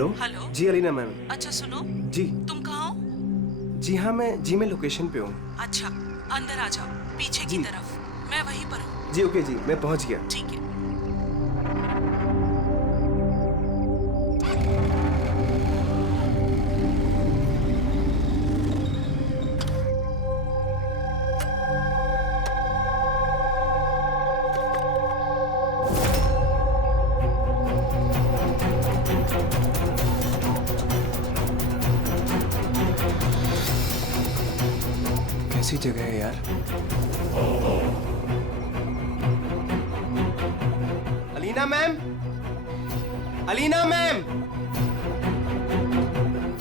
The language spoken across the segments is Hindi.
हेलो। हेलो। जी अलीना मैम। अच्छा सुनो, जी। तुम कहाँ हो? जी हाँ, मैं लोकेशन पे हूँ। अच्छा, अंदर आ जाओ, पीछे की जी। तरफ। मैं वहीं पर हूँ। जी ओके जी, मैं पहुँच गया। ठीक है। कैसी जगह है यार। अलीना मैम, अलीना मैम,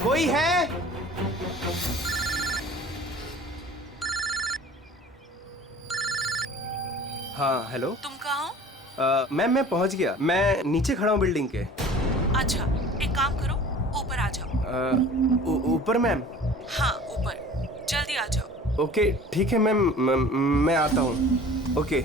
कोई है? हाँ हेलो। तुम कहाँ हो? मैम मैं पहुँच गया, मैं नीचे खड़ा हूँ बिल्डिंग के। अच्छा, एक काम करो, ऊपर आ जाओ। ऊपर मैम? हाँ ऊपर, जल्दी आ जाओ। ओके ठीक है मैम, मैं आता हूँ। ओके।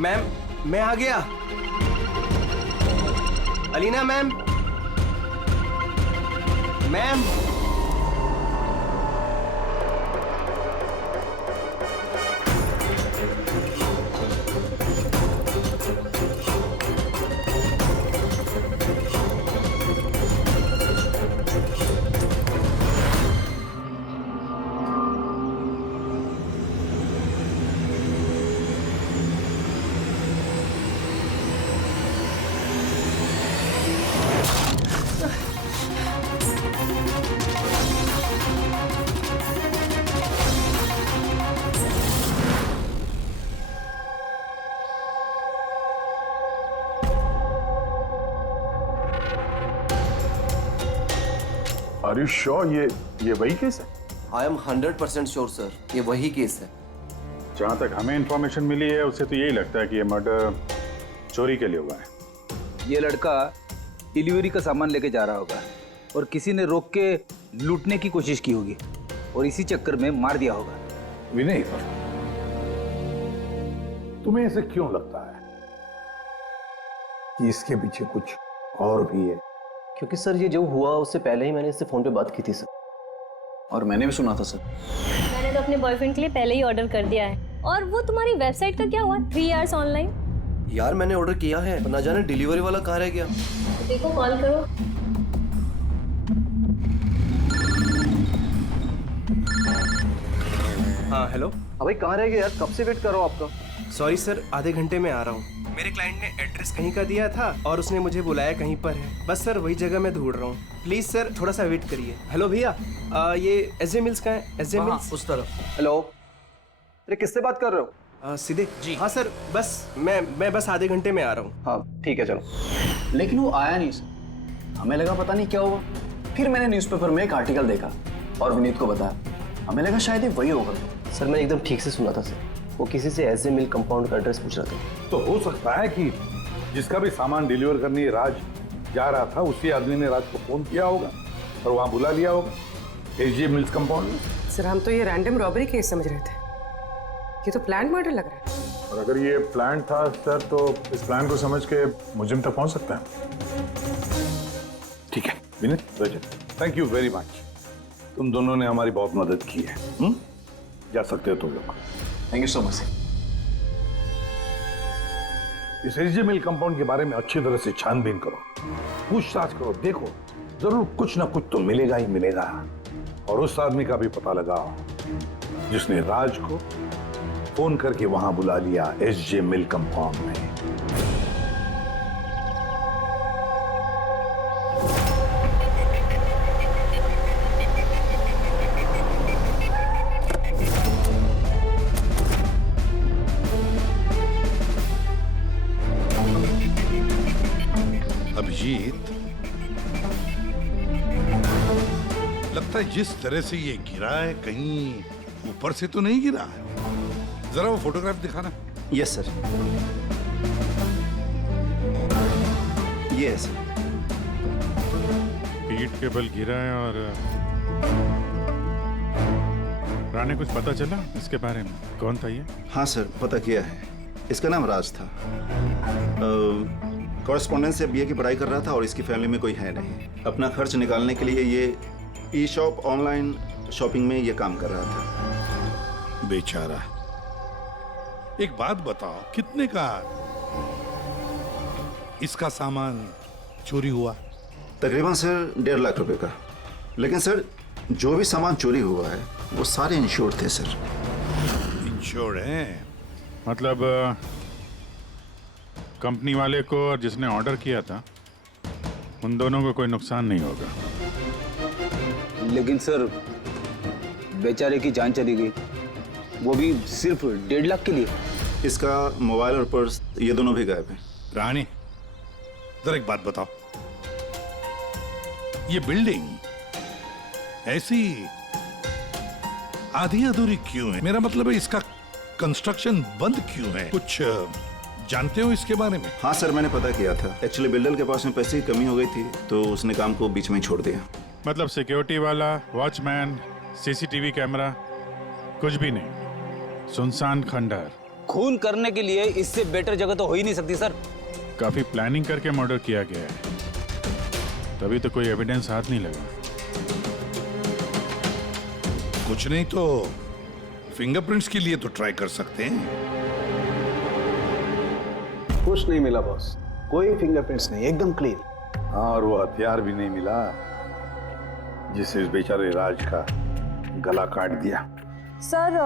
मैम मैं आ गया। Alina ma'am, ma'am. Are you sure ये वही केस है? आई एम 100% श्योर सर, ये वही केस है। जहां तक हमें इंफॉर्मेशन मिली है उससे तो यही लगता है कि ये मर्डर चोरी के लिए हुआ है। ये लड़का डिलीवरी का सामान लेके जा रहा होगा और किसी ने रोक के लूटने की कोशिश की होगी और इसी चक्कर में मार दिया होगा। विनय, तुम्हें ऐसे क्यों लगता है कि इसके पीछे कुछ और भी है? क्योंकि सर ये जो हुआ उससे पहले ही मैंने इससे फोन पे बात की थी सर। और मैंने भी सुना था सर। मैंने तो अपने बॉयफ्रेंड के लिए पहले ही ऑर्डर कर दिया है। और वो तुम्हारी वेबसाइट का क्या हुआ? 3 आवर्स ऑनलाइन। यार मैंने ऑर्डर किया है, ना जाने डिलीवरी वाला कहाँ रह गया। देखो कॉल करो। हाँ हेलो। भाई कहाँ रह गया यार, कब से वेट कर रहा हूँ आपका। सॉरी सर, आधे घंटे में आ रहा हूँ। मेरे क्लाइंट ने एड्रेस कहीं का दिया था और उसने मुझे बुलाया कहीं पर है। बस सर वही जगह मैं ढूंढ रहा हूँ। प्लीज सर थोड़ा सा वेट करिए। हेलो भैया, ये एसजे मिल्स का है? एसजे मिल्स उस तरफ। हेलो, अरे किससे बात कर रहे हो? सीधे जी। हाँ सर, बस मैं बस आधे घंटे में आ रहा हूँ। हाँ ठीक है चलो। लेकिन वो आया नहीं सर, हमें लगा पता नहीं क्या हुआ। फिर मैंने न्यूज़पेपर में एक आर्टिकल देखा और विनीत को बताया। हमें लगा शायद ये वही होगा। सर मैंने एकदम ठीक से सुना था सर, वो किसी से एसजे मिल कंपाउंड का एड्रेस पूछ रहा था। तो हो सकता है कि जिसका भी सामान डिलीवर करने राज जा रहा था उसी आदमी ने राज को फोन किया होगा और वहां बुला लिया होगा एसजे मिल्स कंपाउंड में। सर हम तो ये रैंडम रॉबरी केस समझ रहे थे, ये तो प्लान मर्डर लग रहा है। और अगर ये प्लान था सर तो इस प्लान को समझ के मुजरिम तक पहुंच सकता है। ठीक है विनीत, रजत, थैंक यू वेरी मच। तुम दोनों ने हमारी बहुत मदद की है। जा सकते हो तुम लोग। Thank you so much. इस एसजे मिल कंपाउंड के बारे में अच्छी तरह से छानबीन करो, पूछताछ करो, देखो जरूर कुछ ना कुछ तो मिलेगा ही मिलेगा। और उस आदमी का भी पता लगाओ जिसने राज को फोन करके वहां बुला लिया एसजे मिल कंपाउंड में। अभिजीत, लगता है जिस तरह से ये गिरा है कहीं ऊपर से तो नहीं गिरा है। जरा वो फोटोग्राफ दिखाना। Yes sir. ये है सर। पीठ के बल गिरा है। और राणे, कुछ पता चला इसके बारे में? कौन था ये? हाँ सर, पता किया है। इसका नाम राज था। कॉरेस्पॉन्डेंस से बीए की पढ़ाई कर रहा था और इसकी फैमिली में कोई है नहीं। अपना खर्च निकालने के लिए ये ई शॉप, ऑनलाइन शॉपिंग में ये काम कर रहा था। बेचारा। एक बात बताओ, कितने का इसका सामान चोरी हुआ? तकरीबन सर 1.5 लाख रुपए का। लेकिन सर, जो भी सामान चोरी हुआ है वो सारे इंश्योर्ड थे सर। इंश्योर्ड है? मतलब कंपनी वाले को और जिसने ऑर्डर किया था, उन दोनों को कोई नुकसान नहीं होगा। लेकिन सर, बेचारे की जान चली गई, वो भी सिर्फ 1.5 लाख के लिए। इसका मोबाइल और पर्स, ये दोनों भी गायब हैं। रानी, जरा एक बात बताओ, ये बिल्डिंग ऐसी आधी अधूरी क्यों है? मेरा मतलब है, इसका कंस्ट्रक्शन बंद क्यों है? कुछ जानते हो इसके बारे में? हाँ सर, मैंने पता किया था। एक्चुअली बिल्डर के पास में पैसे की कमी हो गई थी, तो उसने काम को बीच में ही छोड़ दिया। मतलब सिक्योरिटी वाला, वॉचमैन, सीसीटीवी कैमरा, कुछ भी नहीं। सुनसान खंडहर। खून करने के लिए इससे बेटर जगह तो हो ही नहीं सकती सर। काफी प्लानिंग करके मर्डर किया गया है, तभी तो कोई एविडेंस हाथ नहीं लगा। कुछ नहीं तो फिंगरप्रिंट्स के लिए तो ट्राई कर सकते हैं। कुछ नहीं मिला बॉस, कोई फिंगरप्रिंट्स नहीं, एकदम क्लीन। हाँ, और वो हथियार भी नहीं मिला जिससे इस बेचारे राज का गला काट दिया। सर,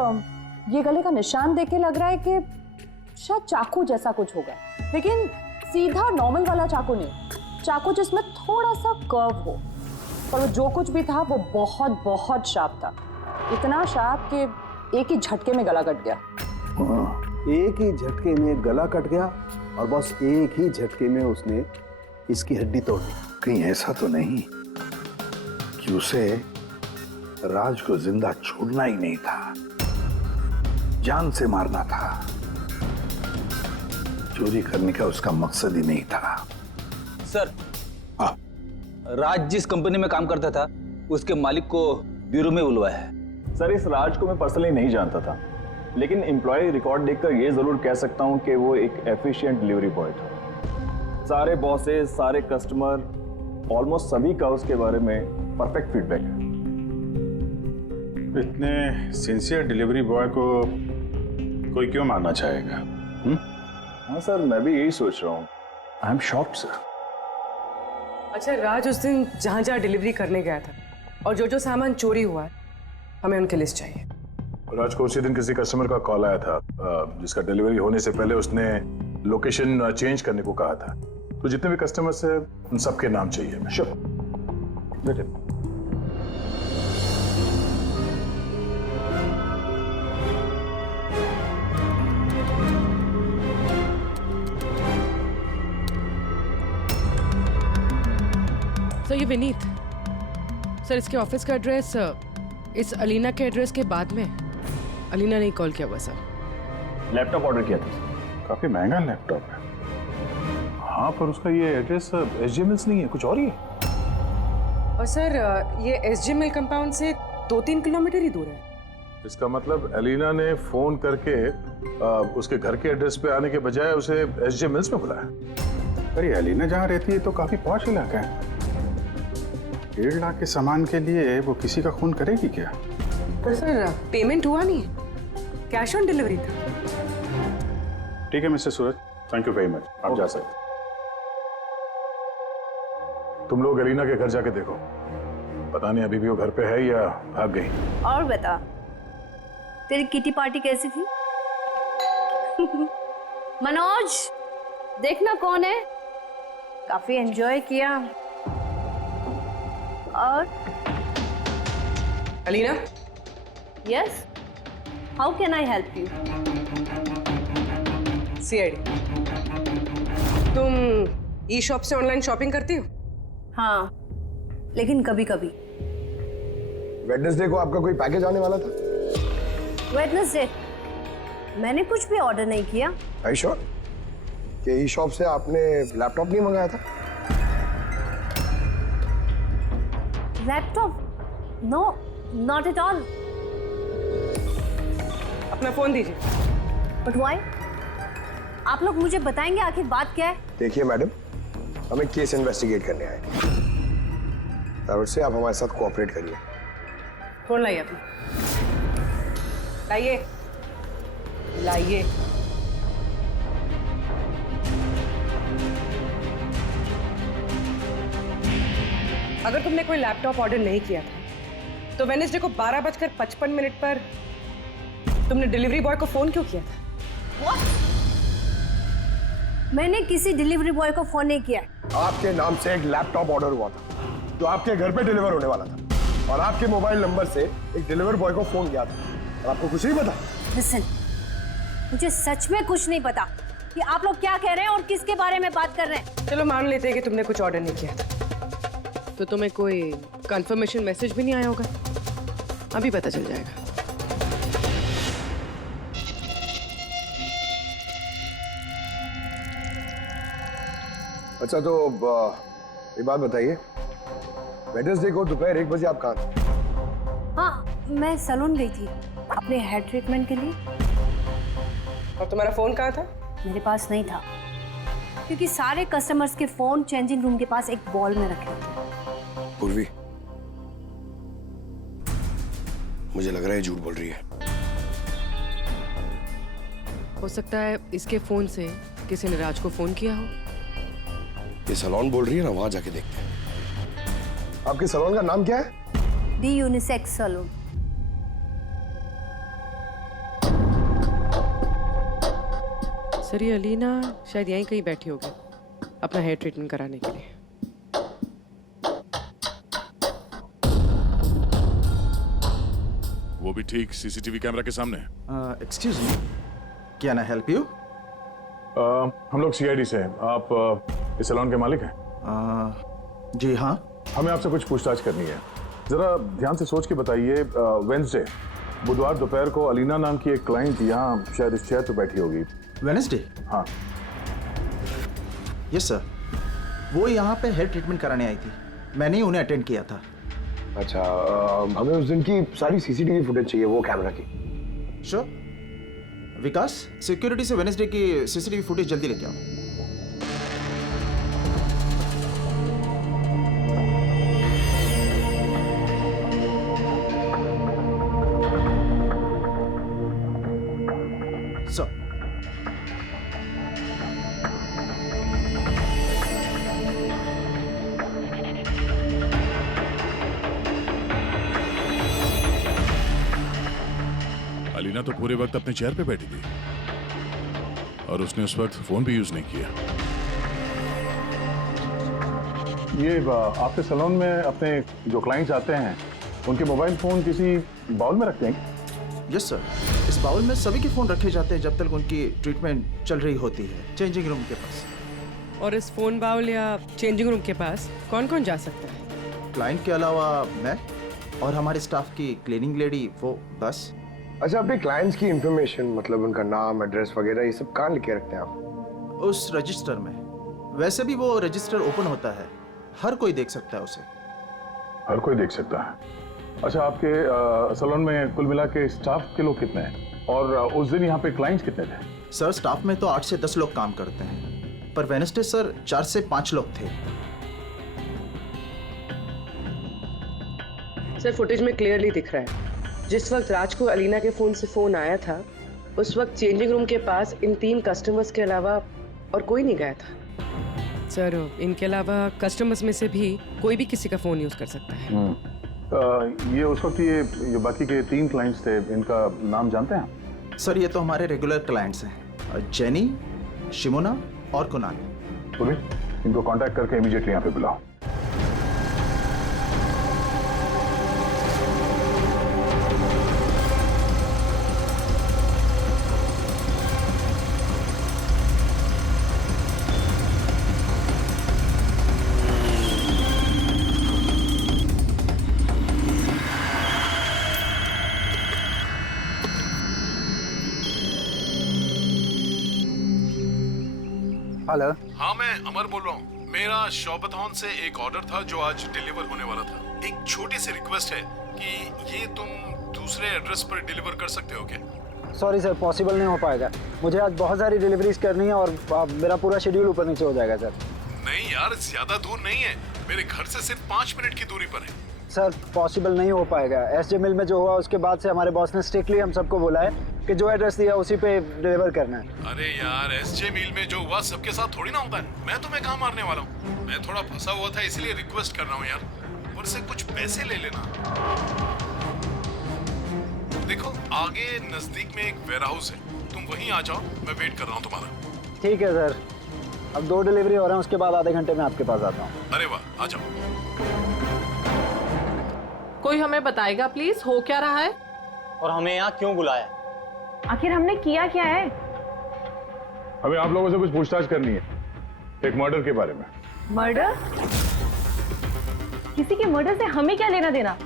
ये गले का निशान देख के लग रहा है कि शायद चाकू जैसा कुछ होगा, लेकिन सीधा नॉर्मल वाला चाकू नहीं, चाकू जिसमें थोड़ा सा कर्व हो। पर वो जो कुछ भी था वो बहुत बहुत शार्प था, इतना शार्प कि एक ही झटके में गला कट गया। एक ही झटके में गला कट गया और बस एक ही झटके में उसने इसकी हड्डी तोड़ दी। कहीं ऐसा तो नहीं कि उसे राज को जिंदा छोड़ना ही नहीं था, जान से मारना था। चोरी करने का उसका मकसद ही नहीं था। सर, हाँ, राज जिस कंपनी में काम करता था, उसके मालिक को ब्यूरो में बुलवाया है। सर, इस राज को मैं पर्सनली नहीं जानता था, लेकिन एम्प्लॉय रिकॉर्ड देखकर ये जरूर कह सकता हूँ कि वो एक एफिशिएंट डिलीवरी बॉय था। सारे बॉसेस, सारे कस्टमर, ऑलमोस्ट सभी का उसके बारे में परफेक्ट फीडबैक है। इतने सिंसियर डिलीवरी बॉय को कोई क्यों मारना चाहेगा? हाँ सर, मैं भी यही सोच रहा हूँ। I am shocked sir. अच्छा, राज उस दिन जहाँ जहाँ डिलीवरी करने गया था और जो जो सामान चोरी हुआ है, हमें उनकी लिस्ट चाहिए। राज को उसी दिन किसी कस्टमर का कॉल आया था जिसका डिलीवरी होने से पहले उसने लोकेशन चेंज करने को कहा था। तो जितने भी कस्टमर्स हैं उन सबके नाम चाहिए हमें। श्योर बेटे। सर, ये विनीत सर, इसके ऑफिस का एड्रेस इस अलीना के एड्रेस के बाद में। अलीना ने कॉल किया हुआ सर। लैपटॉप ऑर्डर किया था। काफी महंगा लैपटॉप है। हाँ, पर उसका ये एड्रेस SJ मिल्स नहीं है, कुछ और ही है। और सर, ये SJ मिल कंपाउंड से 2-3 किलोमीटर ही दूर है। इसका मतलब एलिना ने फोन करके उसके घर के एड्रेस पे आने के बजाय उसे SJ मिल्स में बुलाया। अरे एलिना जहाँ रहती है तो काफी पॉश इलाका है। 1.5 लाख के सामान के लिए वो किसी का खून करेगी क्या? पर सर, पेमेंट हुआ नहीं, कैश ऑन डिलीवरी था। ठीक है mister Suraj, thank you very much, आप जा सकते। तुम लोग एलिना के घर जाके देखो, पता नहीं अभी भी वो घर पे है या भाग गई। और बता, तेरी किटी पार्टी कैसी थी? मनोज, देखना कौन है, काफी एंजॉय किया। और Alina, yes, how can I help you? CID, तुम ई शॉप से ऑनलाइन शॉपिंग करती हो? हाँ, लेकिन कभी कभी। वेडनेसडे को आपका कोई पैकेज आने वाला था? वेडनेसडे मैंने कुछ भी ऑर्डर नहीं किया। Are you sure? कि ई शॉप से आपने लैपटॉप नहीं मंगाया था? Laptop? No, not at all. अपना फोन दीजिए। But why? आप लोग मुझे बताएंगे आखिर बात क्या है? देखिए मैडम, हमें केस इन्वेस्टिगेट करने आए और उससे आप हमारे साथ कोऑपरेट करिए। फोन लाइए अपना। लाइए, लाइए। अगर तुमने कोई लैपटॉप ऑर्डर नहीं किया था तो वेडनेसडे को 12:55 पर तुमने डिलीवरी बॉय को फोन क्यों किया था? What? मैंने किसी डिलीवरी बॉय को फोन नहीं किया। आपके नाम से एक लैपटॉप ऑर्डर हुआ था जो आपके घर पे डिलीवर होने वाला था और आपके मोबाइल नंबर से एक डिलीवर बॉय को फोन किया था और आपको कुछ नहीं पता। लिसन, मुझे सच में कुछ नहीं पता कि आप लोग क्या कह रहे हैं और किसके बारे में बात कर रहे हैं। चलो मान लेते हैं कि तुमने कुछ ऑर्डर नहीं किया था, तो तुम्हें कोई कंफर्मेशन मैसेज भी नहीं आया होगा। अभी पता चल जाएगा। अच्छा तो ये बात बताइए, वेडनेसडे को दोपहर 1 बजे आप कहाँ थे? हाँ, मैं सैलून गई थी अपने हेयर ट्रीटमेंट के लिए। और तुम्हारा फोन कहाँ था? मेरे पास नहीं था क्योंकि सारे कस्टमर्स के फोन चेंजिंग रूम के पास एक बॉल में रखे थे। पूर्वी, मुझे लग रहा है झूठ बोल रही है। हो सकता है इसके फोन से किसी ने राज को फोन किया हो। ये सैलून बोल रही है ना, वहां जाके देखते हैं। आपके सैलून का नाम क्या है? दी यूनिसेक्स सैलून। सर ये अलीना शायद यहीं कहीं बैठी होगी अपना हेयर ट्रीटमेंट कराने के लिए। वो भी ठीक सीसीटीवी कैमरा के सामने। Excuse me, can I help you? हम लोग सीआईडी से हैं। आप इस सैलून के मालिक हैं? जी हाँ। हमें आपसे कुछ पूछताछ करनी है। जरा ध्यान से सोच के बताइए, वेडनेसडे बुधवार दोपहर को अलीना नाम की एक क्लाइंट यहाँ शायद इस चेयर पे बैठी होगी। वेडनेसडे? हाँ। यस सर, वो यहाँ पे हेयर ट्रीटमेंट कराने आई थी, मैंने ही उन्हें अटेंड किया था। अच्छा, हमें उस दिन की सारी सीसीटीवी फुटेज चाहिए, वो कैमरा की। श्योर। विकास, सिक्योरिटी से वेडनेसडे की सीसीटीवी फुटेज जल्दी लेके आओ। सर, अलीना तो पूरे वक्त अपने चेयर पे बैठी थी और उसने उस वक्त फोन भी यूज नहीं किया। ये आपके सैलून में अपने जो क्लाइंट्स आते हैं उनके मोबाइल फोन किसी बाउल में रखते हैं? यस सर, इस बाउल में सभी के फोन रखे जाते हैं जब तक उनकी ट्रीटमेंट चल रही होती है, चेंजिंग रूम के पास। और इस फोन बाउल या चेंजिंग रूम के पास कौन कौन जा सकता है? क्लाइंट के अलावा मैं और हमारे स्टाफ की क्लीनिंग लेडी, वो बस। अच्छा, अपने क्लाइंट्स की इंफॉर्मेशन मतलब उनका नाम, एड्रेस वगैरह ये सब कहाँ लिखे रखते हैं आप? उस रजिस्टर में। वैसे भी वो रजिस्टर ओपन होता है, हर कोई देख सकता है उसे। हर कोई देख सकता है? अच्छा, आपके सैलून में कुल मिला के स्टाफ के लोग कितने हैं और उस दिन यहाँ पे क्लाइंट्स कितने थे? सर, स्टाफ में तो 8 से 10 लोग काम करते हैं, पर वेडनेसडे सर 4 से 5 लोग थे। सर फुटेज में क्लियरली दिख रहा है जिस वक्त राज को अलीना के फोन से फोन आया था उस वक्त चेंजिंग रूम के पास इन 3 कस्टमर्स के अलावा और कोई नहीं गया था। सर इनके अलावा कस्टमर्स में से भी कोई भी किसी का फोन यूज कर सकता है। ये उस वक्त ये बाकी के 3 क्लाइंट्स थे, इनका नाम जानते हैं? सर ये तो हमारे रेगुलर क्लाइंट्स हैं, जेनी, शिमोना और कुणाल। पूरी इनको कांटेक्ट करके इमीडिएटली यहाँ पे बुलाओ। हेलो। हाँ, मैं अमर बोल रहा हूँ। मेरा शॉपथॉन से एक ऑर्डर था जो आज डिलीवर होने वाला था। एक छोटी सी रिक्वेस्ट है कि ये तुम दूसरे एड्रेस पर डिलीवर कर सकते हो क्या? सॉरी सर, पॉसिबल नहीं हो पाएगा। मुझे आज बहुत सारी डिलीवरीज करनी है और मेरा पूरा शेड्यूल ऊपर नीचे हो जाएगा सर। नहीं यार, ज्यादा दूर नहीं है, मेरे घर से सिर्फ 5 मिनट की दूरी पर है। सर पॉसिबल नहीं हो पाएगा। एसजे मिल में जो हुआ उसके बाद से हमारे बॉस ने स्ट्रिक्टली हम सबको बोला है कि जो एड्रेस दिया उसी पे डिलीवर करना है। अरे यार, एसजे मिल में जो हुआ सबके साथ थोड़ी ना होता है। मैं तुम्हें कहाँ मारने वाला हूँ। मैं थोड़ा फंसा हुआ था, इसलिए रिक्वेस्ट कर रहा हूँ यार, ऊपर से कुछ पैसे ले लेना। देखो आगे नजदीक में एक वेयर हाउस है, तुम वहीं आ जाओ, मैं वेट कर रहा हूँ तुम्हारा। ठीक है सर, अब 2 डिलीवरी हो रहे हैं, उसके बाद आधे घंटे में आपके पास आता हूँ। अरे वाह, आ जाओ। कोई हमें बताएगा प्लीज, हो क्या रहा है और हमें यहाँ क्यों बुलाया? आखिर हमने किया क्या है? हमें आप लोगों से कुछ पूछताछ करनी है, एक मर्डर के बारे में। मर्डर? किसी के मर्डर से हमें क्या लेना देना?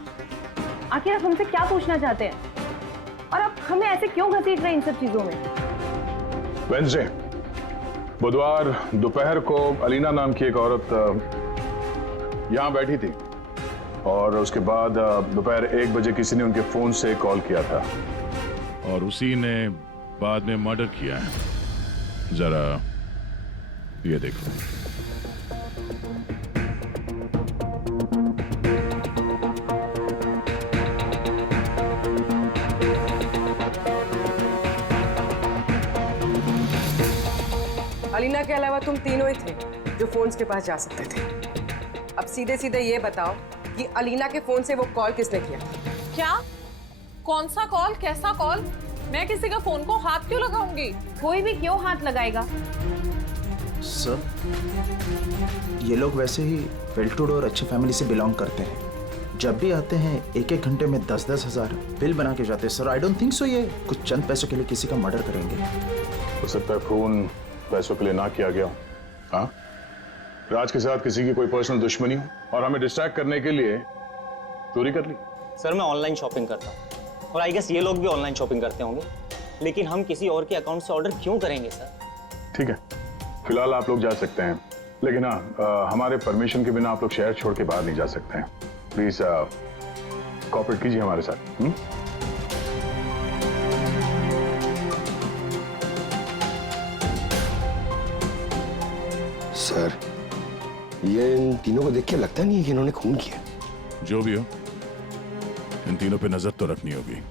आखिर आप हमसे क्या पूछना चाहते हैं और आप हमें ऐसे क्यों घसीट रहे हैं इन सब चीजों में? वेंसडे बुधवार दोपहर को अलीना नाम की एक औरत यहाँ बैठी थी और उसके बाद दोपहर 1 बजे किसी ने उनके फोन से कॉल किया था और उसी ने बाद में मर्डर किया है। जरा ये देखो। अलीना के अलावा तुम तीनों ही थे जो फोन्स के पास जा सकते थे। अब सीधे सीधे ये बताओ कि अलीना के फोन से वो कॉल किसने किया? क्या? कौन सा कॉल? कैसा कॉल? मैं किसी का फोन को हाथ क्यों लगाऊंगी? कोई भी क्यों हाथ लगाएगा? सर, ये लोग वैसे ही वेल टू डू और अच्छी फैमिली से बिलोंग करते हैं। जब भी आते हैं 1-1 घंटे में 10-10 हज़ार बिल बना के जाते हैं। Sir I don't think so ये कुछ चंद पैसों के लिए किसी का मर्डर करेंगे। हो सकता है फोन पैसों के लिए ना किया गया हो। हाँ, राज के साथ किसी की कोई पर्सनल दुश्मनी हो और हमें डिस्ट्रैक्ट करने के लिए चोरी कर ली। सर मैं ऑनलाइन शॉपिंग करता हूँ और आई गेस ये लोग भी ऑनलाइन शॉपिंग करते होंगे, लेकिन हम किसी और के अकाउंट से ऑर्डर क्यों करेंगे सर? ठीक है, फिलहाल आप लोग जा सकते हैं, लेकिन हाँ हमारे परमिशन के बिना आप लोग शहर छोड़ के बाहर नहीं जा सकते हैं। प्लीज कोऑपरेट कीजिए हमारे साथ। सर, ये इन तीनों को देख के लगता नहीं है कि इन्होंने खून किया। जो भी हो, इन तीनों पे नजर तो रखनी होगी।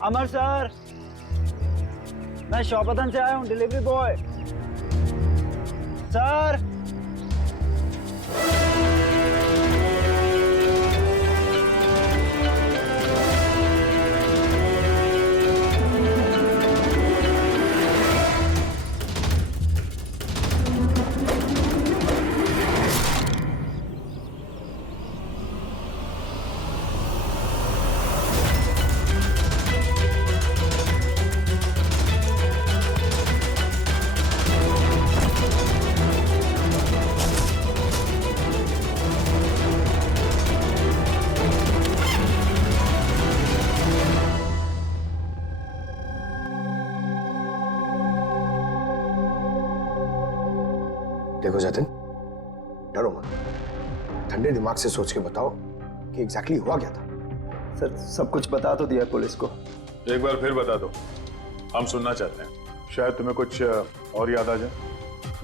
अमर सर, मैं शॉपथन से आया हूँ, डिलीवरी बॉय। सर देखो जतिन, डरो मत, ठंडे दिमाग से सोच के बताओ कि एग्जैक्टली हुआ क्या था। सर सब कुछ बता तो दिया पुलिस को। एक बार फिर बता दो, हम सुनना चाहते हैं। शायद तुम्हें कुछ और याद आ जाए।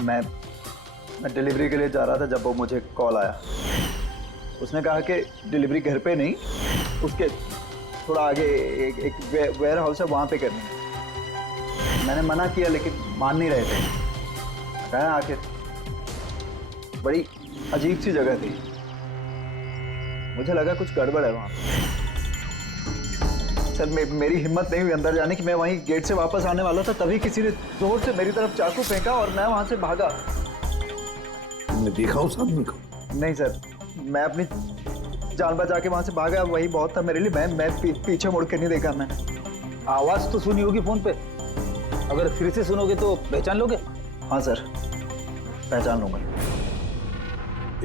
मैं डिलीवरी के लिए जा रहा था जब वो मुझे कॉल आया। उसने कहा कि डिलीवरी घर पे नहीं, उसके थोड़ा आगे एक वेयर हाउस है, वहाँ पे करनी है। मैंने मना किया लेकिन मान नहीं रहे थे। कहा आखिर बड़ी अजीब सी जगह थी, मुझे लगा कुछ गड़बड़ है वहाँ पे। सर मेरी हिम्मत नहीं हुई अंदर जाने की। मैं वहीं गेट से वापस आने वाला था, तभी किसी ने जोर से मेरी तरफ चाकू फेंका और मैं वहाँ से भागा। तुमने देखा उस आदमी को? नहीं सर, मैं अपनी जान बचा के वहां से भागा, वही बहुत था मेरे लिए। मैं पीछे मुड़ के नहीं देखा मैंने। आवाज तो सुनी होगी फोन पे, अगर फिर से सुनोगे तो पहचान लोगे? हाँ सर, पहचान लूंगा।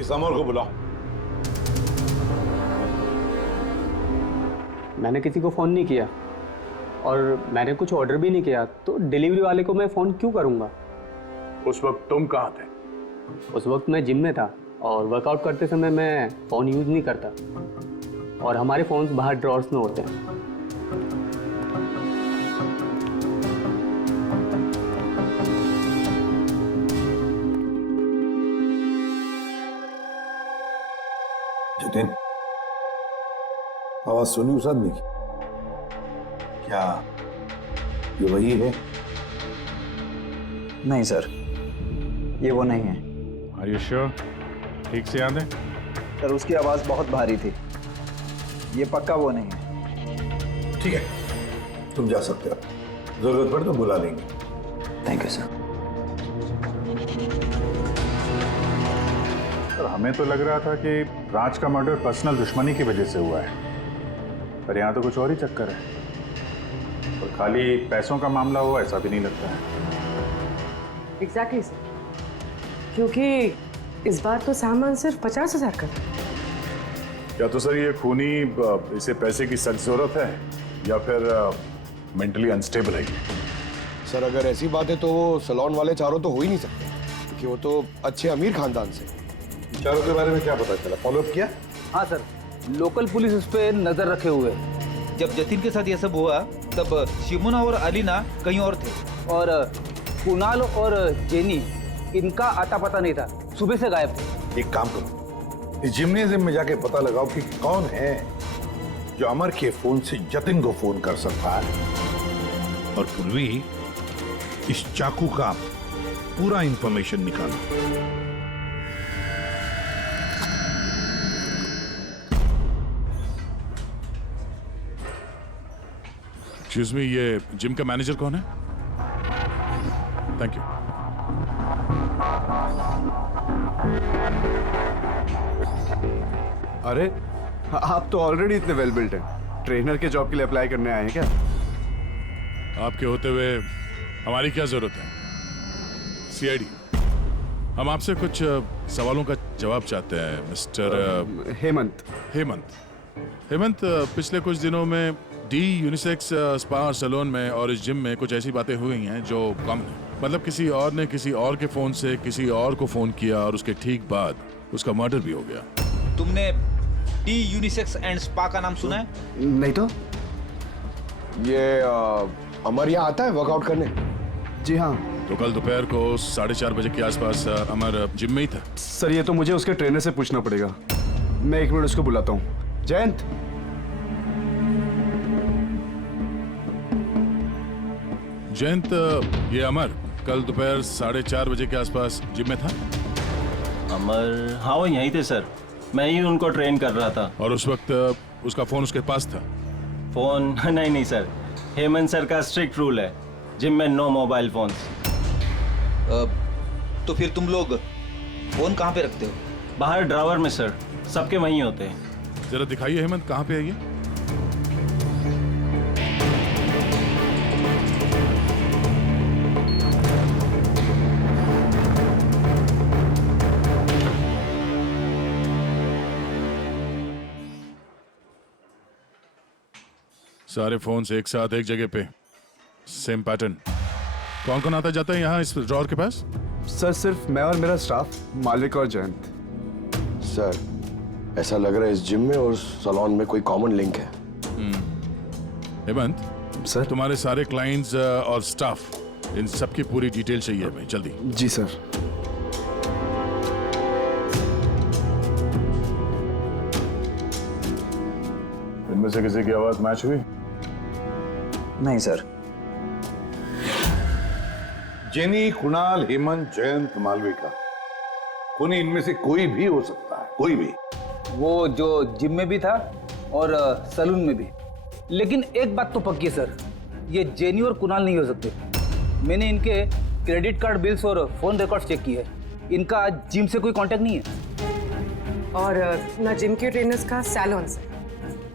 इस अमर को बुलाओ। मैंने किसी को फ़ोन नहीं किया और मैंने कुछ ऑर्डर भी नहीं किया, तो डिलीवरी वाले को मैं फ़ोन क्यों करूँगा? उस वक्त तुम कहाँ थे? उस वक्त मैं जिम में था और वर्कआउट करते समय मैं फ़ोन यूज़ नहीं करता, और हमारे फ़ोन्स बाहर ड्रॉर्स में होते हैं। जतिन, आवाज सुनी उस आदमी की? क्या ये वही है? नहीं सर, ये वो नहीं है। Are you sure? ठीक से याद है? सर उसकी आवाज बहुत भारी थी, ये पक्का वो नहीं है। ठीक है, तुम जा सकते हो, जरूरत पड़े तो बुला लेंगे। Thank you sir. हमें तो लग रहा था कि राज का मर्डर पर्सनल दुश्मनी की वजह से हुआ है, पर यहाँ तो कुछ और ही चक्कर है। और खाली पैसों का मामला हुआ ऐसा भी नहीं लगता है। एग्जैक्टली सर, क्योंकि इस बार तो सामान सिर्फ 50,000 का था। या तो सर ये खूनी इसे पैसे की सख्त जरूरत है या फिर मेंटली अनस्टेबल है। सर अगर ऐसी बात है तो वो सलोन वाले चारों तो हो ही नहीं सकते, क्योंकि वो तो अच्छे अमीर खानदान से। चारों के बारे में क्या पता चला? फॉलोअप किया? हाँ सर, लोकल पुलिस उस पर नजर रखे हुए। जब जतिन के साथ ये सब हुआ तब शिमुना और अलीना कहीं और थे, और कुणाल और जेनी, इनका आता पता नहीं था, सुबह से गायब थे। एक काम करो, इस जिम्नेजियम में जाके पता लगाओ कि कौन है जो अमर के फोन से जतिन को फोन कर सकता है, और पूर्वी इस चाकू का पूरा इंफॉर्मेशन निकालो। एक्सक्यूज मी, ये जिम का मैनेजर कौन है? Thank you. अरे आप तो ऑलरेडी इतने वेल बिल्ट हैं, ट्रेनर के जॉब के लिए अप्लाई करने आए हैं क्या? आपके होते हुए हमारी क्या जरूरत है? सीआईडी, हम आपसे कुछ सवालों का जवाब चाहते हैं मिस्टर हेमंत। हेमंत, पिछले कुछ दिनों में डी यूनिसेक्स स्पा और सैलून में और इस जिम में कुछ ऐसी बातें हुई हैं जो कॉमन है। मतलब किसी और ने किसी और के फोन से किसी और को फोन किया और उसके ठीक बाद उसका मर्डर भी हो गया। तुमने डी यूनिसेक्स एंड स्पा का नाम सुना है? नहीं तो। ये अमर यहाँ आता है वर्कआउट करने? जी हाँ। तो कल दोपहर को 4:30 बजे के आसपास अमर जिम में ही था। सर ये तो मुझे उसके ट्रेनर से पूछना पड़ेगा, मैं 1 मिनट उसको बुलाता हूँ। जयंत, जयंत, ये अमर कल दोपहर 4:30 बजे के आसपास जिम में था? अमर, हाँ वो यहीं थे सर, मैं ही उनको ट्रेन कर रहा था। और उस वक्त उसका फोन उसके पास था? फोन नहीं सर, हेमंत सर का स्ट्रिक्ट रूल है, जिम में नो मोबाइल फोन। तो फिर तुम लोग फोन कहाँ पे रखते हो? बाहर ड्रावर में सर, सबके वहीं होते हैं। जरा दिखाइए हेमंत, कहाँ पे है ये? सारे फोन्स एक साथ एक जगह पे, सेम पैटर्न। कौन कौन आता जाता है यहाँ इस ड्रॉअर के पास? सर सिर्फ मैं और मेरा स्टाफ, मालिक और जयंत। सर ऐसा लग रहा है इस जिम में और सैलून में कोई कॉमन लिंक है। हेमंत सर, तुम्हारे सारे क्लाइंट्स और स्टाफ, इन सब की पूरी डिटेल चाहिए हमें, जल्दी। जी सर। इनमें से किसी की आवाज मैच हुई? नहीं सर। जेनी, कुणाल, हेमंत, जयंत, मालविका, कोई इनमें से कोई भी हो सकता है, कोई भी। वो जो जिम में भी था और सैलून में भी। लेकिन एक बात तो पक्की है सर, ये जेनी और कुणाल नहीं हो सकते। मैंने इनके क्रेडिट कार्ड बिल्स और फोन रिकॉर्ड चेक किए, इनका जिम से कोई कांटेक्ट नहीं है। और ना जिम के ट्रेनर्स का, सैलून से।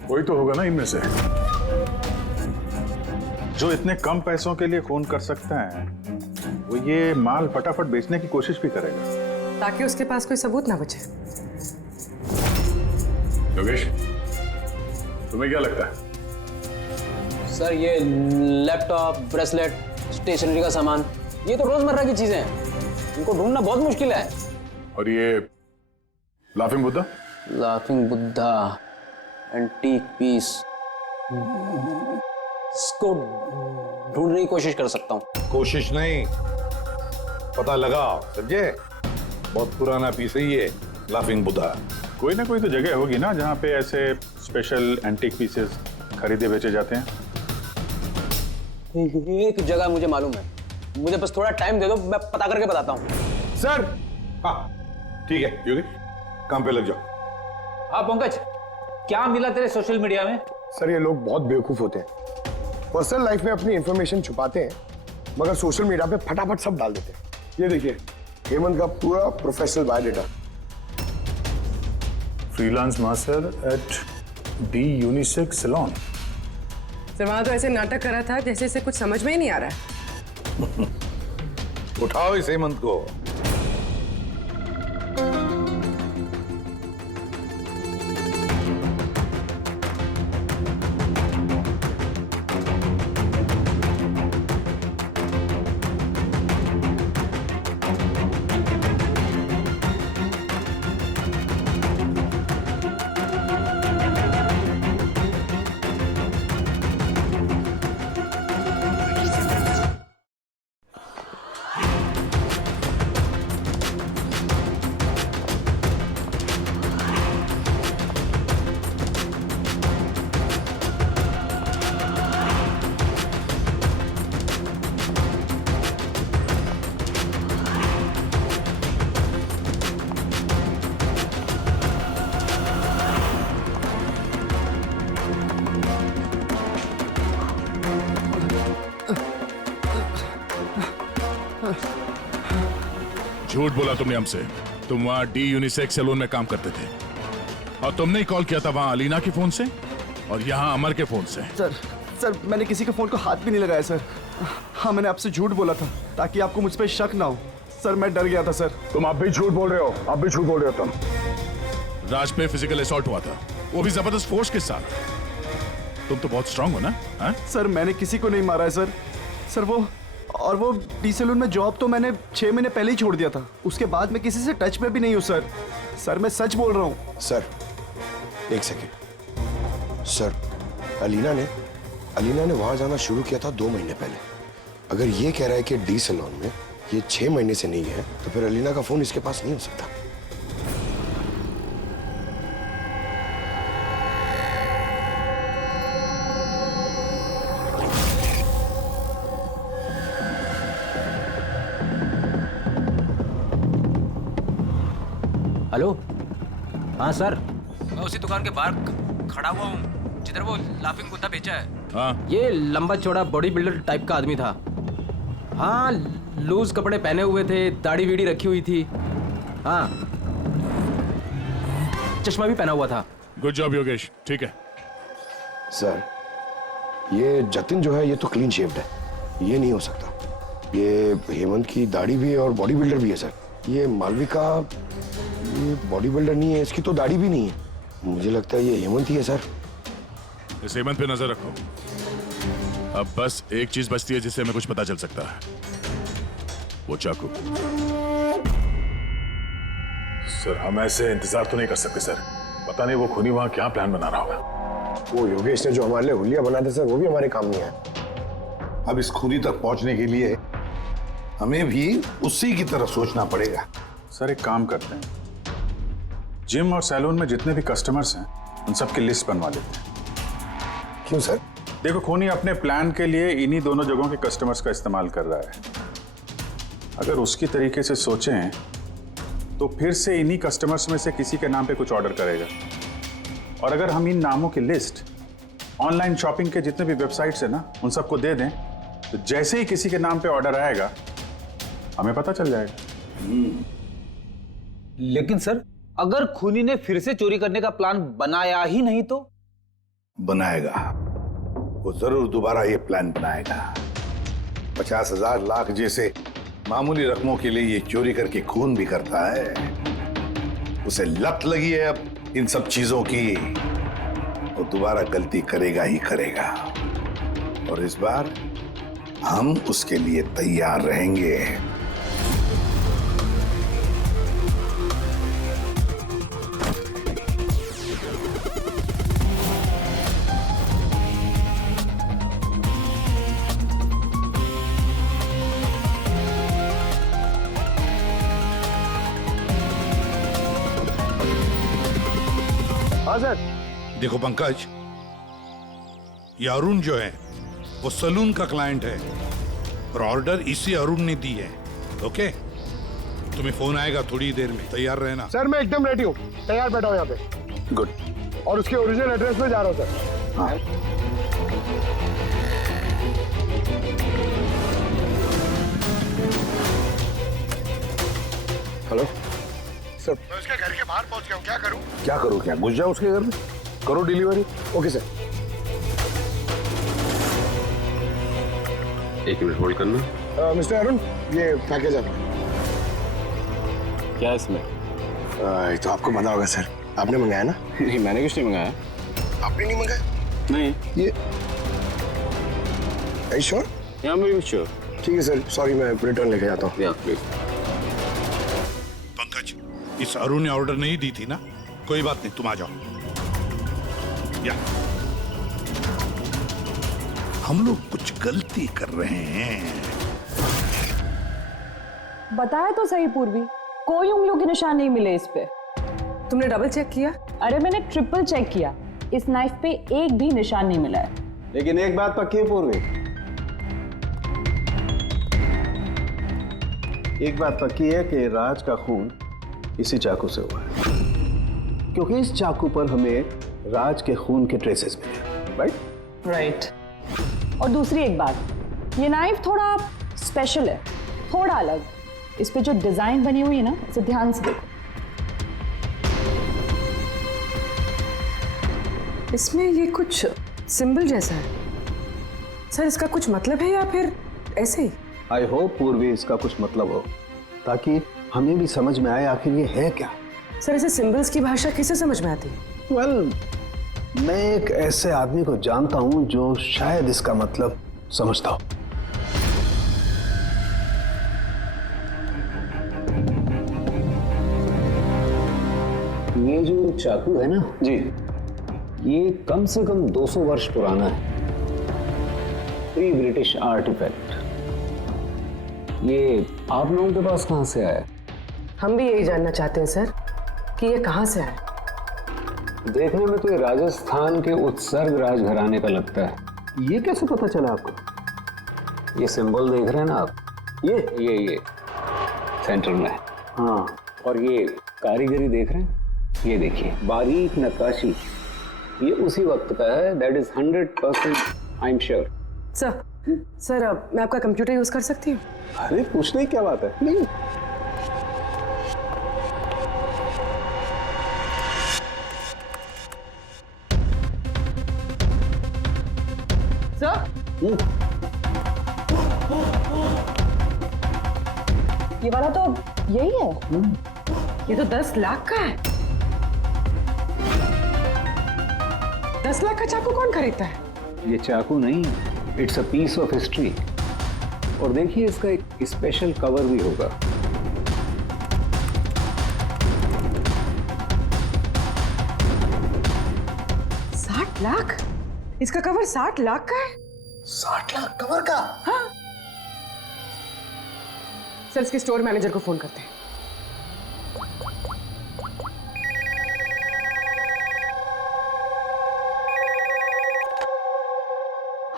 कोई तो होगा ना इनमें से जो इतने कम पैसों के लिए फोन कर सकता है। वो ये माल फटाफट बेचने की कोशिश भी करेगा ताकि उसके पास कोई सबूत ना बचे। योगेश, तुम्हें क्या लगता है? सर ये लैपटॉप, ब्रेसलेट, स्टेशनरी का सामान, ये तो रोजमर्रा की चीजें हैं, इनको ढूंढना बहुत मुश्किल है। और ये laughing Buddha? Laughing Buddha, antique piece, इसको ढूंढने की कोशिश कर सकता हूँ। कोशिश नहीं, पता लगाओ, समझे? बहुत पुराना पीस है ये लाफिंग बुद्धा। कोई ना कोई तो जगह होगी ना जहाँ पे ऐसे स्पेशल एंटीक पीसेस खरीदे बेचे जाते हैं। एक जगह मुझे मालूम है, मुझे बस थोड़ा टाइम दे दो, मैं पता करके बताता हूँ। सर, हाँ ठीक है योगेश, काम पे लग जाओ। हाँ पंकज, क्या मिला तेरे सोशल मीडिया में? सर ये लोग बहुत बेवकूफ होते हैं, पर्सनल लाइफ में अपनी इंफॉर्मेशन छुपाते हैं मगर सोशल मीडिया पे फटाफट सब डाल देते हैं। ये देखिए हेमंत का पूरा professional biodata. Freelance master at the unisex salon. Sir वहां तो ऐसे नाटक करा था जैसे इसे कुछ समझ में ही नहीं आ रहा है। उठाओ इस हेमंत को। झूठ बोला तुमने हमसे। तुम वहां डी यूनिसेक्स सैलून में काम करते थे और तुमने ही कॉल किया था वहां अलीना के फोन से और यहाँ अमर के फोन से। सर मैंने किसी के फोन को हाथ भी नहीं लगाया सर। हाँ मैंने आपसे झूठ बोला था ताकि आपको मुझ पर शक ना हो। सर मैं डर गया था सर। तुम आप भी झूठ बोल रहे हो, आप भी झूठ बोल रहे हो। तुम राज पे फिजिकल असॉल्ट हुआ था, वो भी जबरदस्त फोर्स के साथ। तुम तो बहुत स्ट्रांग हो ना? हा? सर मैंने किसी को नहीं मारा है सर। सर वो डी सैलून में जॉब तो मैंने 6 महीने पहले ही छोड़ दिया था। उसके बाद मैं किसी से टच में भी नहीं हूँ सर। सर मैं सच बोल रहा हूँ। सर एक सेकेंड सर, अलीना ने वहां जाना शुरू किया था 2 महीने पहले। अगर ये कह रहा है कि डी सैलून में ये 6 महीने से नहीं है तो फिर अलीना का फोन इसके पास नहीं हो सकता। हेलो, हाँ सर। मैं उसी दुकान के बाहर खड़ा हुआ हूँ जिधर वो लाफिंग बुद्धा बेचा है। हाँ। ये लंबा चौड़ा बॉडी बिल्डर टाइप का आदमी था। हाँ, लूज कपड़े पहने हुए थे, दाढ़ी वीड़ी रखी हुई थी। हाँ, चश्मा भी पहना हुआ था। गुड जॉब योगेश, ठीक है। सर ये जतिन जो है ये तो क्लीन शेव्ड है, ये नहीं हो सकता। ये हेमंत की दाढ़ी भी है और बॉडी बिल्डर भी है सर। ये मालविका ये बॉडी बिल्डर नहीं है, इसकी तो दाढ़ी भी नहीं है। मुझे लगता है ये हेमंत ही है सर। इस हेमंत पे नजर रखो। अब बस एक चीज बचती है जिससे हमें कुछ पता चल सकता है, वो चाकू। सर हम ऐसे इंतजार तो नहीं कर सकते सर। पता नहीं वो खूनी वहां क्या प्लान बना रहा होगा। वो योगेश ने जो हमारे लिए हुलिया बनाया था सर, वो भी हमारे काम नहीं आया। अब इस खूनी तक पहुंचने के लिए हमें भी उसी की तरह सोचना पड़ेगा। सर एक काम करते हैं, जिम और सैलून में जितने भी कस्टमर्स हैं उन सबकी लिस्ट बनवा लेते हैं। क्यों सर? देखो खूनी अपने प्लान के लिए इन्हीं दोनों जगहों के कस्टमर्स का इस्तेमाल कर रहा है। अगर उसकी तरीके से सोचें तो फिर से इन्हीं कस्टमर्स में से किसी के नाम पे कुछ ऑर्डर करेगा। और अगर हम इन नामों की लिस्ट ऑनलाइन शॉपिंग के जितने भी वेबसाइट्स हैं ना उन सबको दे दें तो जैसे ही किसी के नाम पे ऑर्डर आएगा हमें पता चल जाएगा। लेकिन सर अगर खूनी ने फिर से चोरी करने का प्लान बनाया ही नहीं तो? बनाएगा, वो जरूर दोबारा ये प्लान बनाएगा। 50,000 लाख जैसे मामूली रकमों के लिए ये चोरी करके खून भी करता है। उसे लत लगी है अब इन सब चीजों की, वो दोबारा गलती करेगा ही करेगा। और इस बार हम उसके लिए तैयार रहेंगे। हाँ सर। देखो पंकज, ये अरुण जो है वो सलून का क्लाइंट है और ऑर्डर इसी अरुण ने दी है। ओके, तुम्हें फोन आएगा थोड़ी देर में, तैयार रहना। सर मैं एकदम रेडी हूँ, तैयार बैठा हूँ यहाँ पे। गुड। और उसके ओरिजिनल एड्रेस पे जा रहा हूँ सर। हाँ। हेलो सर, मैं उसके घर के बाहर पहुंच गया हूँ, क्या करूँ? क्या करो? क्या घुस जाओ उसके घर में, करो डिलीवरी। Okay sir. एक मिनट होल्ड करना। मिस्टर अरुण, ये पैकेज है। क्या इसमें? ये तो आपको पता होगा सर, आपने मंगाया ना? नहीं मैंने कुछ नहीं मंगाया। आपने नहीं मंगाया? नहीं। ये श्योर? या मैं श्योर। ठीक है सर, सॉरी मैं रिटर्न लेके जाता हूँ। प्लीज। पंकज, इस अरुण ने ऑर्डर नहीं दी थी ना? कोई बात नहीं, तुम आ जाओ। या हम लोग कुछ गलती कर रहे हैं। बताया तो सही पूर्वी, कोई उंगलियों के निशान नहीं मिले इस पे। तुमने डबल चेक किया? अरे मैंने ट्रिपल चेक किया, इस नाइफ पे एक भी निशान नहीं मिला है। लेकिन एक बात पक्की है पूर्वी, एक बात पक्की है कि राज का खून इसी चाकू से हुआ है, क्योंकि इस चाकू पर हमें राज के खून के ट्रेसेस मिले। राइट? राइट। और दूसरी एक बात, ये नाइफ थोड़ा स्पेशल है, थोड़ा अलग। इस पे जो डिजाइन बनी हुई है ना, इसे ध्यान से देखो। इसमें ये कुछ सिंबल जैसा है सर, इसका कुछ मतलब है या फिर ऐसे ही? आई होप पूर्वी इसका कुछ मतलब हो, ताकि हमें भी समझ में आए आखिर ये है क्या। सर ऐसे सिंबल्स की भाषा किसे समझ में आती है? वेल, मैं एक ऐसे आदमी को जानता हूं जो शायद इसका मतलब समझता हो। ये जो चाकू है ना जी, ये कम से कम 200 वर्ष पुराना है। Pre British artefact. ये आप लोगों के पास कहाँ से आया? हम भी यही जानना चाहते हैं सर कि ये कहाँ से आया। देखने में तो ये राजस्थान के उत्सर्ग राजघराने का लगता है। ये कैसे पता चला आपको? ये सिंबल देख रहे हैं ना आप, ये सेंटर में है। हाँ, और ये कारीगरी देख रहे हैं, ये देखिए बारीक नक्काशी, ये उसी वक्त का है। That is 100% I am sure. Sir अब मैं आपका कंप्यूटर यूज कर सकती हूँ? अरे पूछने की क्या बात है, नहीं। सर ये वाला तो यही है। ये तो 10 लाख का है। 10 लाख का चाकू कौन खरीदता है? ये चाकू नहीं, it's a piece of history. और देखिए इसका एक स्पेशल कवर भी होगा। लाख? इसका कवर 60 लाख का है? 60 लाख कवर का? हाँ। सर इसके स्टोर मैनेजर को फोन करते हैं।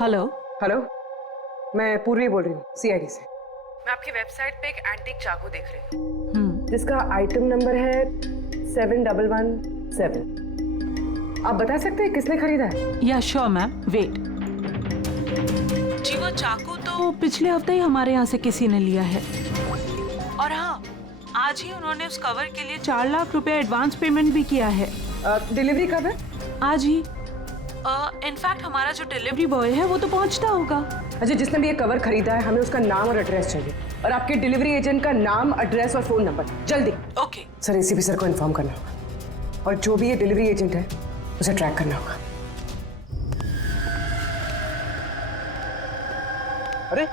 हेलो हेलो, मैं पूर्वी बोल रही हूँ सीआईडी से। मैं आपकी वेबसाइट पे एक एंटीक चाकू देख रही हूँ जिसका आइटम नंबर है 7117। आप बता सकते हैं किसने खरीदा है? या श्योर मैम, वेट। जी वो चाकू तो पिछले हफ्ते ही हमारे यहाँ से किसी ने लिया है। और हाँ, आज ही उन्होंने उस कवर के लिए 4 लाख रुपए एडवांस पेमेंट भी किया है। डिलीवरी कब है? आज ही। इनफैक्ट हमारा जो डिलीवरी बॉय है वो तो पहुंचता होगा। अच्छा, जिसने भी ये कवर खरीदा है हमें उसका नाम और एड्रेस चाहिए, और आपके डिलीवरी एजेंट का नाम, एड्रेस और फोन नंबर, जल्दी। ओके सर, एसीपी सर को इन्फॉर्म करना होगा, और जो भी ये डिलीवरी एजेंट है उसे ट्रैक करना होगा। अरे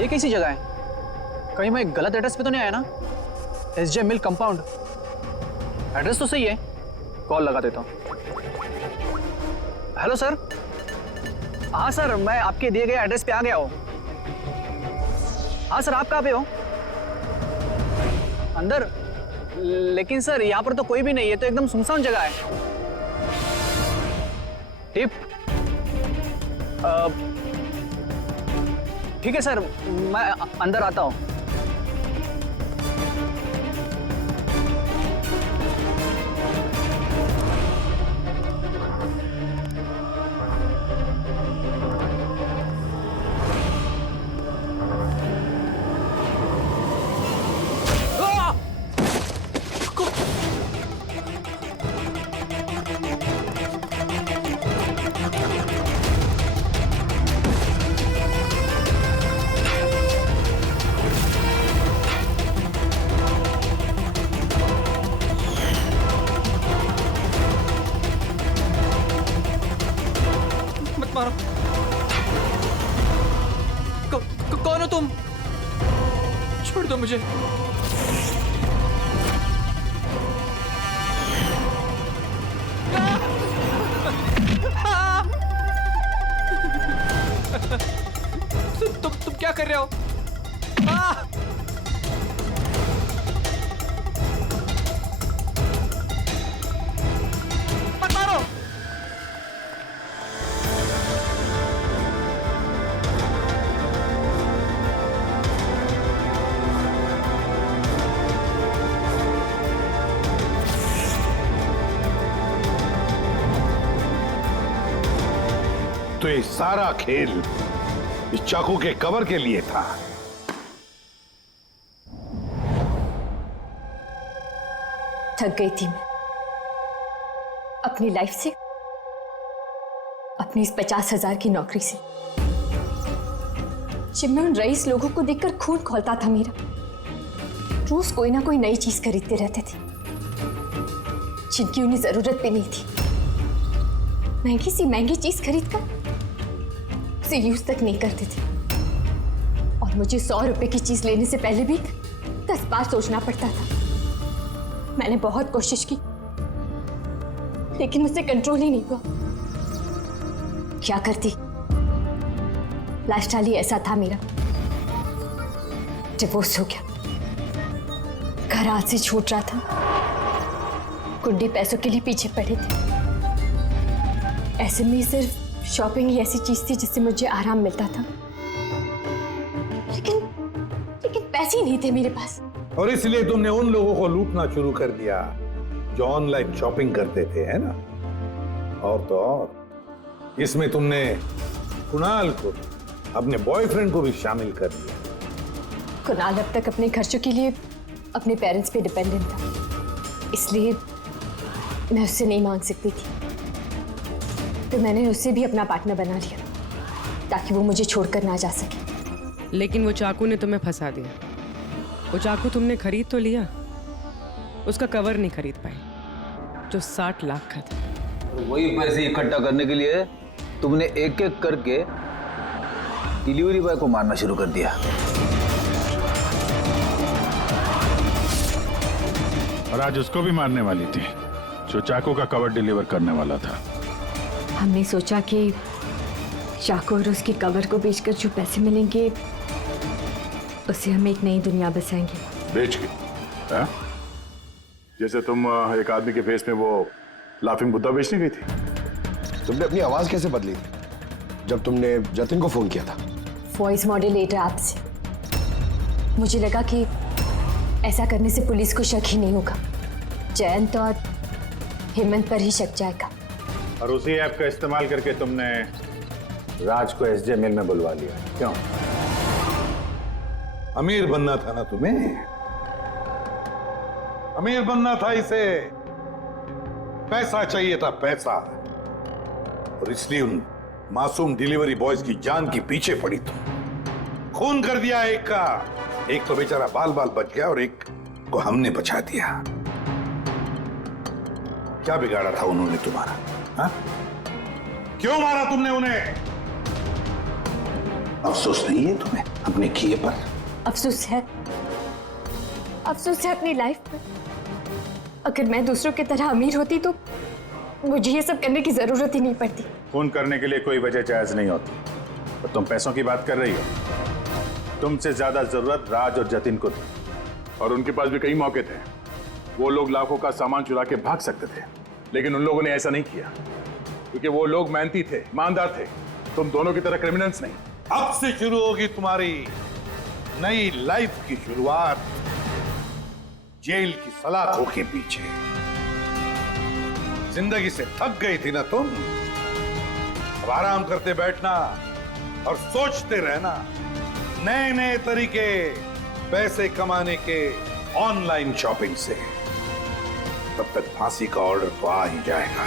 ये कैसी जगह है? कहीं मैं गलत एड्रेस पे तो नहीं आया ना? SJ मिल कंपाउंड, एड्रेस तो सही है। कॉल लगा देता हूँ। Hello sir. हाँ सर, मैं आपके दिए गए एड्रेस पे आ गया हूँ। हाँ सर, आप कहाँ पे हो? अंदर? लेकिन सर यहाँ पर तो कोई भी नहीं है, तो एकदम सुनसान जगह है। टिप? ठीक है सर, मैं अंदर आता हूँ। मारो। कौन हो तुम? छोड़ दो मुझे। तुम क्या कर रहे हो? मत मारो। तो ये सारा खेल इस चाकू के कवर के लिए था। थक गई थी मैं अपनी लाइफ से, अपनी इस 50,000 की नौकरी से। जब मैं उन रईस लोगों को देखकर खून खौलता था मेरा, रोज कोई ना कोई नई चीज खरीदते रहते थे जिनकी उन्हें जरूरत भी नहीं थी। महंगी सी महंगी चीज खरीदकर उसे यूज तक नहीं करते थे, और मुझे 100 रुपए की चीज लेने से पहले भी 10 बार सोचना पड़ता था। मैंने बहुत कोशिश की लेकिन मुझसे कंट्रोल ही नहीं हुआ। क्या करती, लाइफस्टाइल ही ऐसा था मेरा। डिवोर्स हो गया, घर हाथ से छूट रहा था, कुंडी पैसों के लिए पीछे पड़े थे। ऐसे में सिर्फ शॉपिंग ही ऐसी चीज थी जिससे मुझे आराम मिलता था, लेकिन पैसे ही नहीं थे मेरे पास। और इसलिए तुमने उन लोगों को लूटना शुरू कर दिया जो ऑनलाइन शॉपिंग करते थे, है ना? और तो और इसमें तुमने कुणाल को, अपने बॉयफ्रेंड को भी शामिल कर दिया। कुणाल अब तक अपने खर्चों के लिए अपने पेरेंट्स पे डिपेंडेंट था, इसलिए मैं उससे नहीं मांग सकती थी। तो मैंने उसे भी अपना पार्टनर बना लिया ताकि वो मुझे छोड़कर ना जा सके। लेकिन वो चाकू ने तुम्हें फंसा दिया। वो चाकू तुमने खरीद तो लिया, उसका कवर नहीं खरीद पाई जो 60 लाख का था। वही पैसे इकट्ठा करने के लिए तुमने एक एक करके डिलीवरी बॉय को मारना शुरू कर दिया। और आज उसको भी मारने वाली थी जो चाकू का कवर डिलीवर करने वाला था। हमने सोचा कि चाकू और उसके कवर को बेचकर जो पैसे मिलेंगे उससे हम एक नई दुनिया बसाएंगे। बेच के? हाँ? जैसे तुम एक आदमी के फेस में वो लाफिंग बुद्धा बेचने गई थी। तुमने अपनी आवाज कैसे बदली थी जब तुमने जतिन को फोन किया था? वॉइस मॉड्यूलेटर ऐप से। मुझे लगा कि ऐसा करने से पुलिस को शक ही नहीं होगा, जयंत और हेमंत पर ही शक जाएगा। और उसी ऐप का इस्तेमाल करके तुमने राज को एसजे मिल में बुलवा लिया, क्यों? अमीर बनना था ना तुम्हें? अमीर बनना था इसे, पैसा चाहिए था, पैसा। और इसलिए उन मासूम डिलीवरी बॉयज की जान की पीछे पड़ी तुम। खून कर दिया एक का, एक तो बेचारा बाल बाल बच गया और एक को हमने बचा दिया। क्या बिगाड़ा था उन्होंने तुम्हारा? हा? क्यों मारा तुमने उन्हें? अफसोस नहीं है तुम्हें अपने किए पर? अफसोस है अपनी लाइफ पर। अगर मैं दूसरों की तरह अमीर होती तो मुझे ये सब करने की जरूरत ही नहीं पड़ती। खून करने के लिए कोई वजह जायज नहीं होती। तो तुम पैसों की बात कर रही हो। तुमसे ज्यादा जरूरत राज और जतिन को थी, और उनके पास भी कई मौके थे। वो लोग लाखों का सामान चुरा के भाग सकते थे, लेकिन उन लोगों ने ऐसा नहीं किया क्योंकि वो लोग मेहनती थे, ईमानदार थे। तुम दोनों की तरह क्रिमिनल्स नहीं। अब से शुरू होगी तुम्हारी नई लाइफ की शुरुआत जेल की सलाखों के पीछे। जिंदगी से थक गई थी ना तुम? अब आराम करते बैठना और सोचते रहना नए नए तरीके पैसे कमाने के ऑनलाइन शॉपिंग से। तब तक फांसी का ऑर्डर तो आ ही जाएगा।